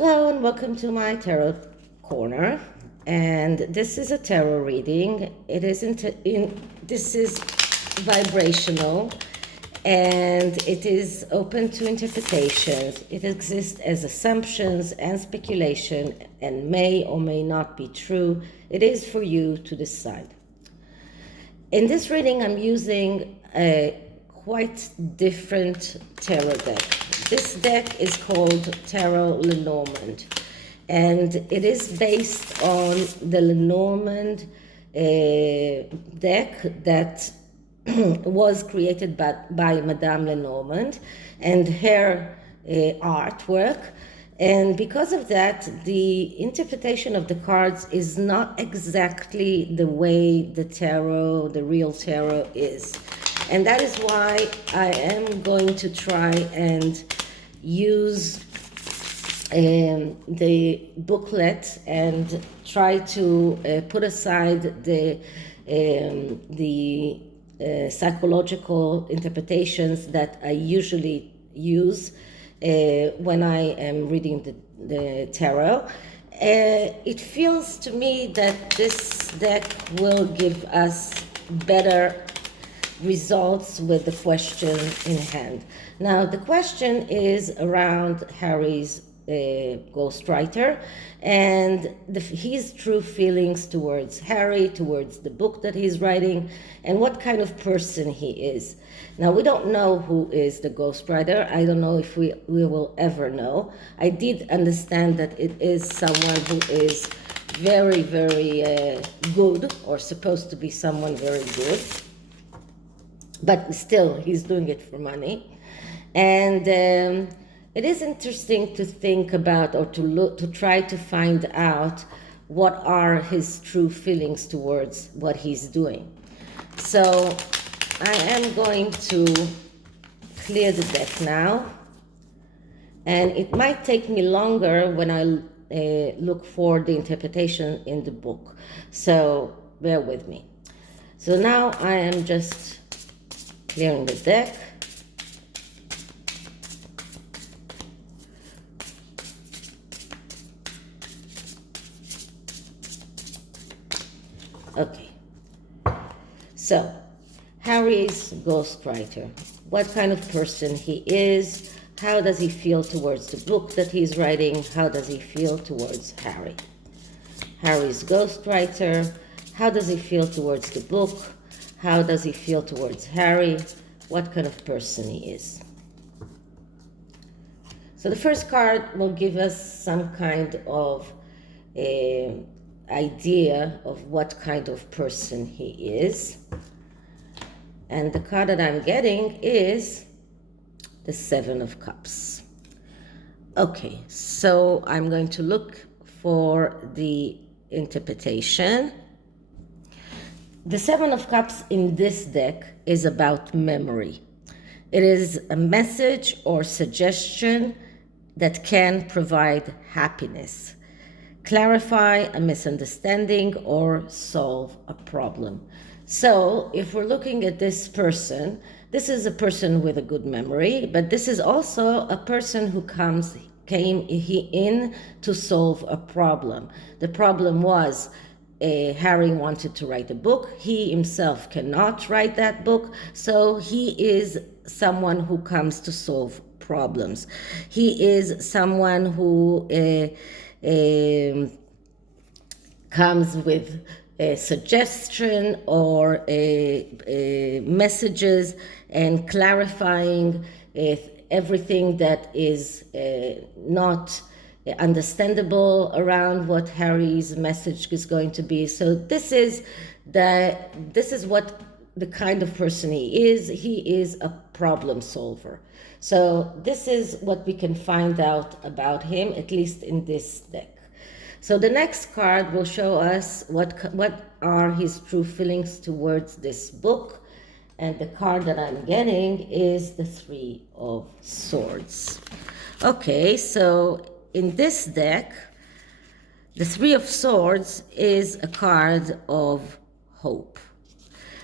Hello and welcome to my tarot corner. And this is a tarot reading. This is vibrational and it is open to interpretations. It exists as assumptions and speculation and may or may not be true. It is for you to decide. In this reading, I'm using a quite different tarot deck. This deck is called Tarot Lenormand, and it is based on the Lenormand deck that was created by Madame Lenormand and her artwork. And because of that, the interpretation of the cards is not exactly the way the real tarot is. And that is why I am going to try and use the booklet and try to put aside the psychological interpretations that I usually use when I am reading the tarot. It feels to me that this deck will give us better results with the question in hand. Now, the question is around Harry's ghostwriter and his true feelings towards Harry, towards the book that he's writing, and what kind of person he is. Now, we don't know who is the ghostwriter. I don't know if we will ever know. I did understand that it is someone who is very, very good, or supposed to be someone very good. But still, he's doing it for money. And it is interesting to think about, or to try to find out what are his true feelings towards what he's doing. So I am going to clear the deck now. And it might take me longer when I look for the interpretation in the book. So bear with me. So now I am just clearing the deck. Okay. So, Harry's ghostwriter. What kind of person he is? How does he feel towards the book that he's writing? How does he feel towards Harry? Harry's ghostwriter. How does he feel towards the book? How does he feel towards Harry? What kind of person he is? So the first card will give us some kind of idea of what kind of person he is. And the card that I'm getting is the Seven of Cups. Okay, so I'm going to look for the interpretation. The Seven of Cups in this deck is about memory. It is a message or suggestion that can provide happiness, clarify a misunderstanding, or solve a problem. So if we're looking at this person, this is a person with a good memory, but this is also a person who came in to solve a problem. The problem was Harry wanted to write a book. He himself cannot write that book, so he is someone who comes to solve problems. He is someone who comes with a suggestion or messages and clarifying everything that is not understandable around what Harry's message is going to be. So this is what the kind of person he is. He is a problem solver. So this is what we can find out about him, at least in this deck. So the next card will show us what are his true feelings towards this book. And the card that I'm getting is the Three of Swords. Okay, so in this deck, the Three of Swords is a card of hope.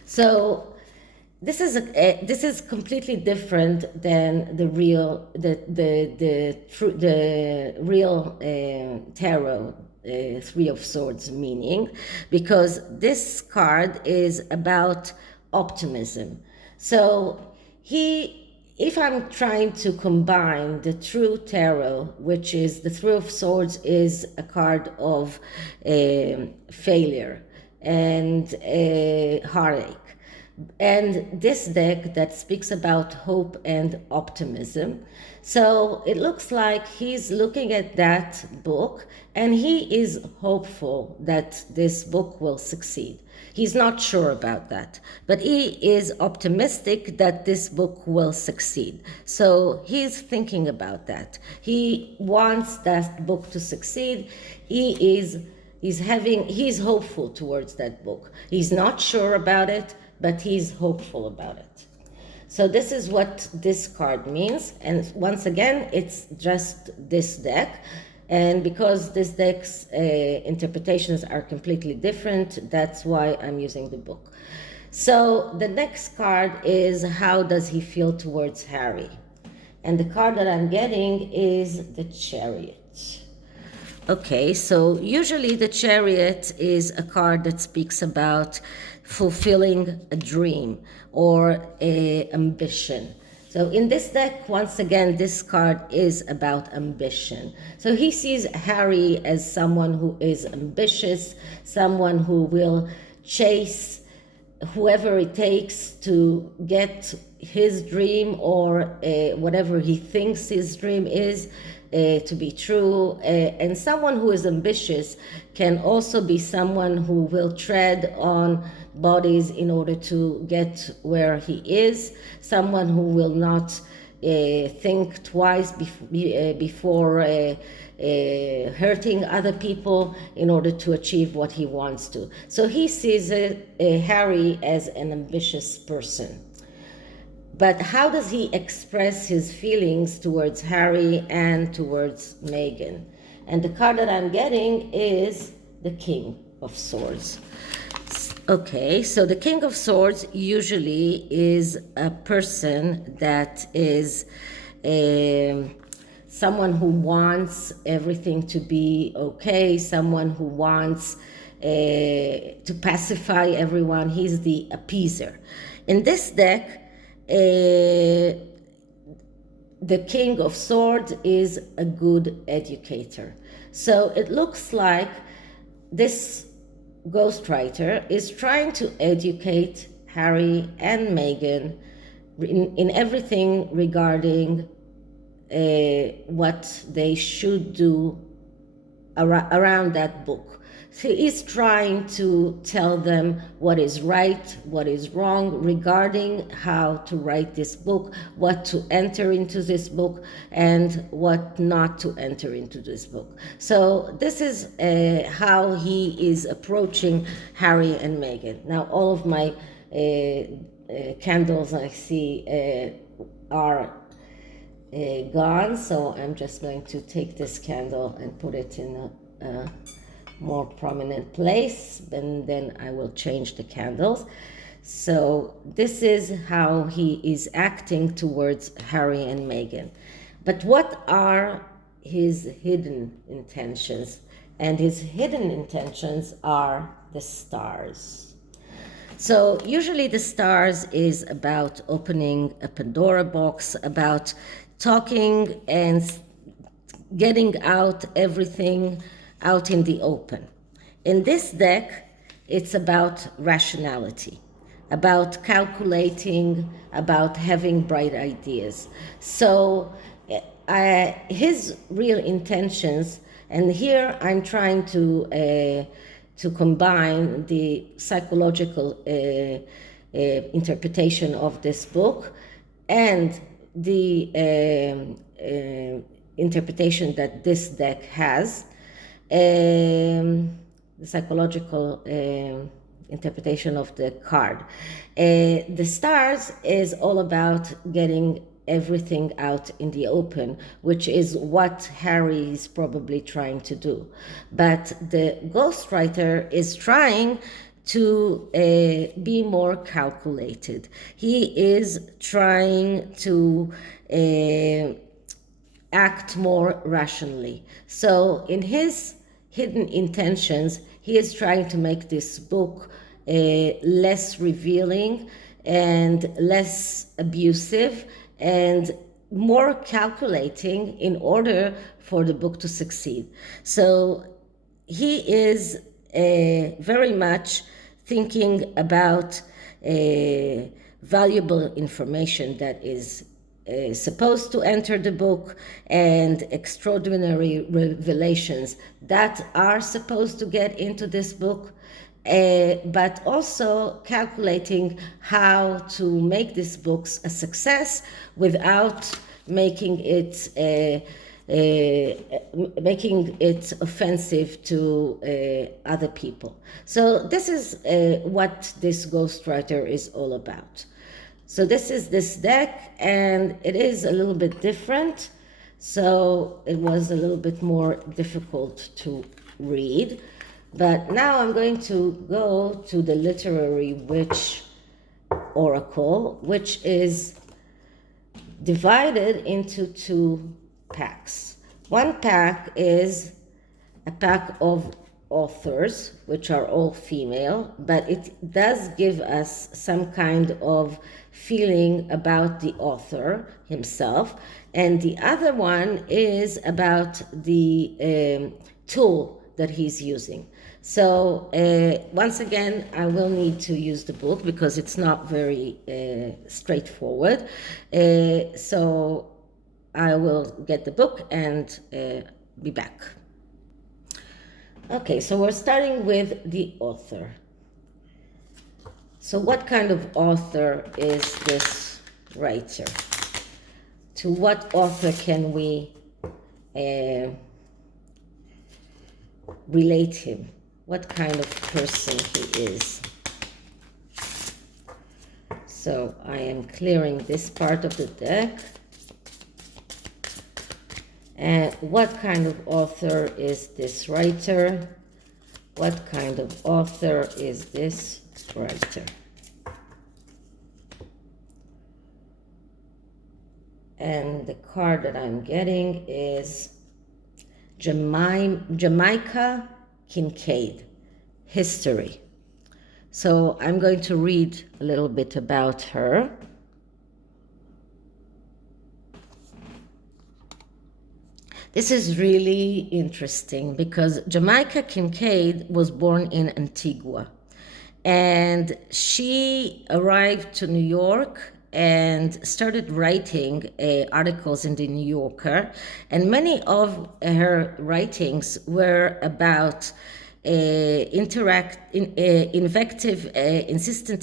So this is completely different than the real tarot, Three of Swords meaning, because this card is about optimism. So if I'm trying to combine the true tarot, which is the Three of Swords, is a card of failure and heartache, and this deck that speaks about hope and optimism. So it looks like he's looking at that book and he is hopeful that this book will succeed. He's not sure about that, but he is optimistic that this book will succeed. So he's thinking about that. He wants that book to succeed. He's hopeful towards that book. He's not sure about it, but he's hopeful about it. So this is what this card means. And once again, it's just this deck. And because this deck's interpretations are completely different, that's why I'm using the book. So the next card is, how does he feel towards Harry? And the card that I'm getting is the Chariot. Okay, so usually the Chariot is a card that speaks about fulfilling a dream or a ambition. So in this deck, once again, this card is about ambition. So he sees Harry as someone who is ambitious, someone who will chase whoever it takes to get his dream or whatever he thinks his dream is to be true. And someone who is ambitious can also be someone who will tread on bodies in order to get where he is, someone who will not think twice before hurting other people in order to achieve what he wants to. So he sees Harry as an ambitious person. But how does he express his feelings towards Harry and towards Meghan? And the card that I'm getting is the King of Swords. Okay, so the King of Swords usually is a person that is someone who wants everything to be okay, someone who wants to pacify everyone. He's the appeaser. In this deck, the King of Swords is a good educator. So it looks like this ghostwriter is trying to educate Harry and Meghan in everything regarding what they should do around that book. He is trying to tell them what is right, what is wrong regarding how to write this book, what to enter into this book, and what not to enter into this book. So this is how he is approaching Harry and Meghan. Now, all of my candles I see are gone, so I'm just going to take this candle and put it in a more prominent place, and then I will change the candles. So this is how he is acting towards Harry and Meghan. But what are his hidden intentions? And his hidden intentions are the stars. So usually the stars is about opening a Pandora box, about talking and getting out everything out in the open. In this deck, it's about rationality, about calculating, about having bright ideas. So his real intentions, and here I'm trying to combine the psychological interpretation of this book and the interpretation that this deck has. The psychological interpretation of the card. The stars is all about getting everything out in the open, which is what Harry is probably trying to do. But the ghostwriter is trying to be more calculated. He is trying to act more rationally. So in his hidden intentions, he is trying to make this book less revealing and less abusive and more calculating in order for the book to succeed. So he is very much thinking about valuable information that is supposed to enter the book and extraordinary revelations that are supposed to get into this book, but also calculating how to make these books a success without making it offensive to other people. So this is what this ghostwriter is all about. So this is this deck, and it is a little bit different. So it was a little bit more difficult to read. But now I'm going to go to the Literary Witch Oracle, which is divided into two packs. One pack is a pack of authors, which are all female, but it does give us some kind of feeling about the author himself. And the other one is about the tool that he's using. So once again, I will need to use the book because it's not very straightforward. So I will get the book and be back. Okay, so we're starting with the author. So what kind of author is this writer? To what author can we relate him? What kind of person he is? So I am clearing this part of the deck. And what kind of author is this writer? What kind of author is this writer? And the card that I'm getting is Jamaica Kincaid, History. So I'm going to read a little bit about her. This is really interesting because Jamaica Kincaid was born in Antigua, and she arrived to New York and started writing articles in the New Yorker, and many of her writings were about insistent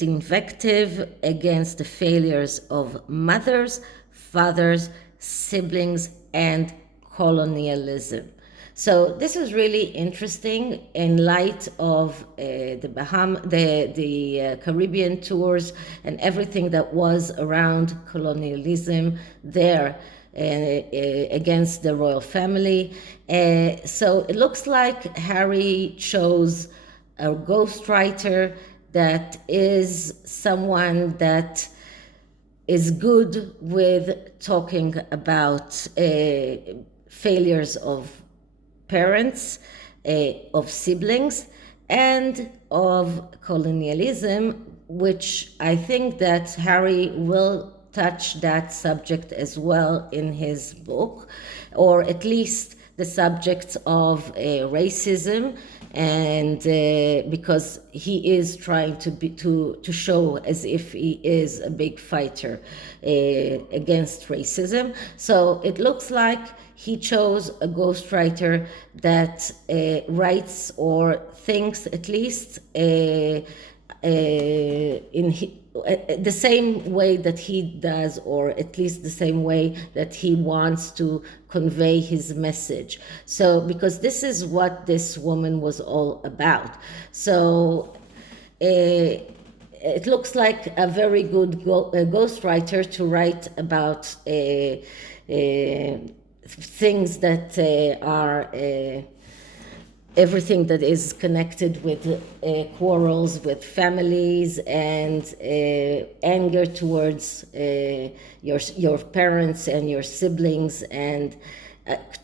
invective against the failures of mothers, fathers, siblings, and colonialism. So this is really interesting in light of the Caribbean tours and everything that was around colonialism there against the royal family. So it looks like Harry chose a ghostwriter that is someone that is good with talking about failures of parents, of siblings, and of colonialism, which I think that Harry will touch that subject as well in his book, or at least the subject of racism, and because he is trying to show as if he is a big fighter against racism. So it looks like he chose a ghostwriter that writes or thinks at least in the same way that he does, or at least the same way that he wants to convey his message. So because this is what this woman was all about. So it looks like a very good ghostwriter to write about things that are everything that is connected with quarrels with families and anger towards your parents and your siblings, and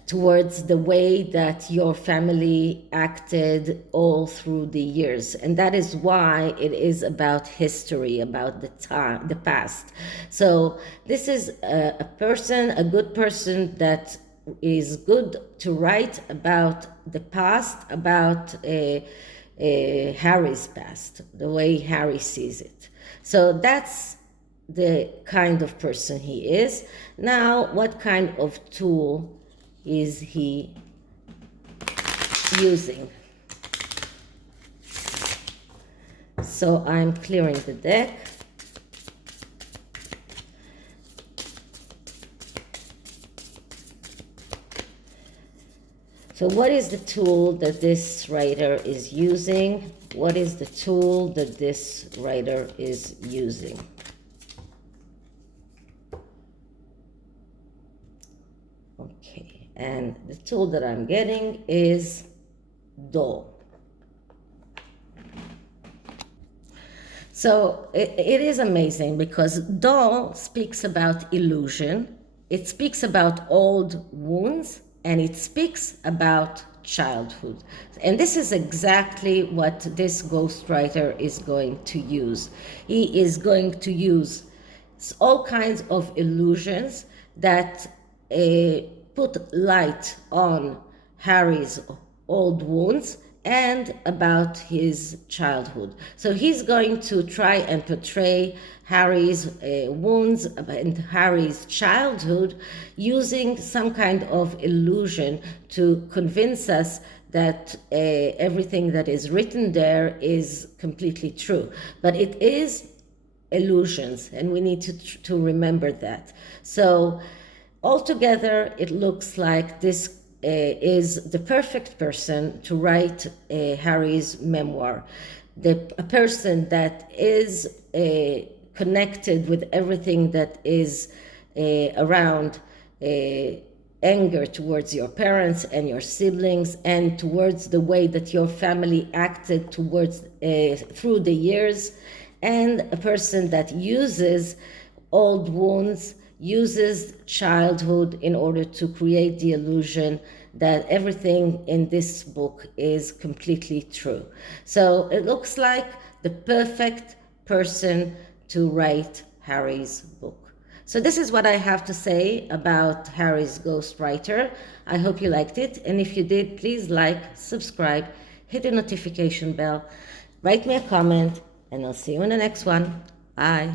towards the way that your family acted all through the years. And that is why it is about history, about the past. So this is a person, a good person, that is good to write about the past, about Harry's past, the way Harry sees it. So that's the kind of person he is. Now, what kind of tool is he using? So I'm clearing the deck. So what is the tool that this writer is using? What is the tool that this writer is using? Okay, and the tool that I'm getting is doll. So it is amazing, because doll speaks about illusion, it speaks about old wounds, and it speaks about childhood. And this is exactly what this ghostwriter is going to use. He is going to use all kinds of illusions that put light on Harry's old wounds and about his childhood. So he's going to try and portray Harry's wounds and Harry's childhood using some kind of illusion to convince us that everything that is written there is completely true. But it is illusions, and we need to remember that. So altogether, it looks like this is the perfect person to write Harry's memoir. A person that is connected with everything that is around anger towards your parents and your siblings, and towards the way that your family acted towards through the years, and a person that uses old wounds, uses childhood in order to create the illusion that everything in this book is completely true. So it looks like the perfect person to write Harry's book. So this is what I have to say about Harry's ghostwriter. I hope you liked it, and if you did, please like, subscribe, hit the notification bell, write me a comment, and I'll see you in the next one. Bye.